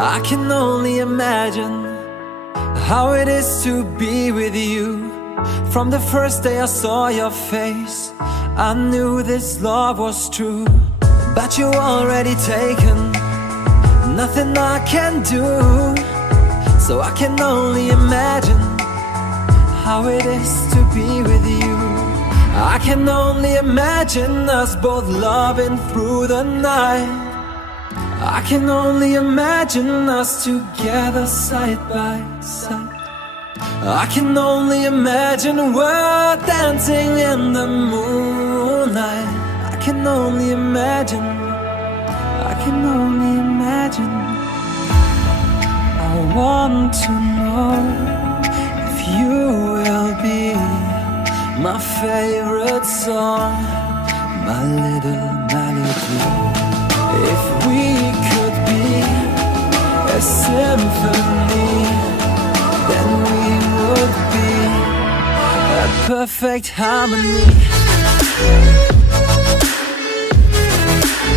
I can only imagine how it is to be with you. From the first day I saw your face, I knew this love was true. But you're already taken, nothing I can do. So I can only imagine how it is to be with you. I can only imagine us both loving through the night. I can only imagine us together side by side. I can only imagine we're dancing in the moonlight. I can only imagine, I can only imagine. I want to know if you will be my favorite song, my little melody. If we could be a symphony, then we would be a perfect harmony.